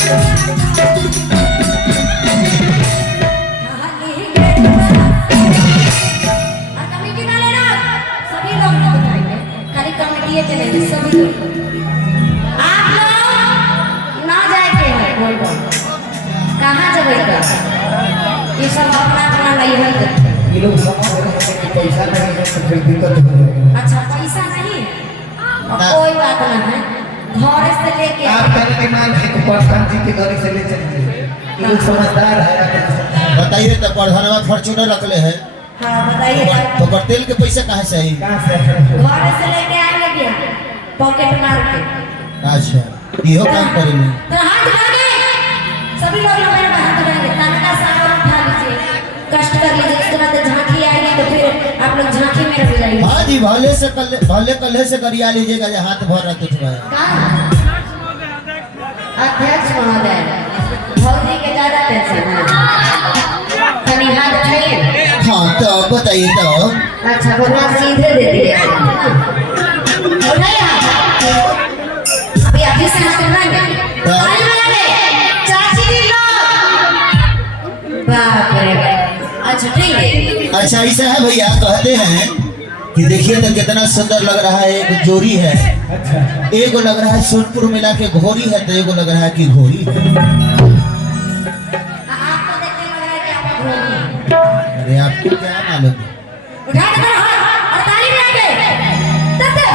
सभी लोग आप लोग ना जाए के है बोल कहाँ जब ये सब अपना अपना नहीं है ये लोग पैसा नहीं है तो फिर दिक्कत हो जाएगी। अच्छा पैसा नहीं है कोई बात नहीं है घर से लेके आप कल के मान एक प्रधान जी के घर से ले चलिए ये लोग समझदार है। बताइए तो प्रधानवा फॉर्च्यूनर रखले हैं। हाँ बताइए तो तेल के पैसे कहाँ से आई? घर से लेके आएंगे क्या पॉकेट मार के। अच्छा यो काम करेंगे तो हाथ उठाइए सभी लोग मेरे हाथ उठाएंगे तनका सामान उठा लीजिए कष्ट कर लीजिए इसके बाद झांकी आएगी तो फिर आप लोग झांकी में रह जाइए। हाँ जी भले कल्हे से करिया लीजिएगा जो हाथ भर रहा तुझ अध्यक्ष महोदय भौजी के ज्यादा टेंशन है तनी हाथ उठाइए। हाँ तो बताइए तो। अच्छा भगवान सीधे दे दिए उठाइए अभी अभी से हाथ उठाएंगे चाची जी लोग बाप रे अच्छा ठीक है। अच्छा ऐसा है भैया कहते हैं कि देखिए तो कितना सुंदर लग रहा है एक जोड़ी है। एक लग रहा है सोनपुर मिला के घोड़ी है तो एक लग रहा है कि घोड़ी है। आपको देखने लग रहा है कि आप घोड़ी हैं। अरे आपको क्या मालूम? उठा के हाथ और ताली बजा के तब तक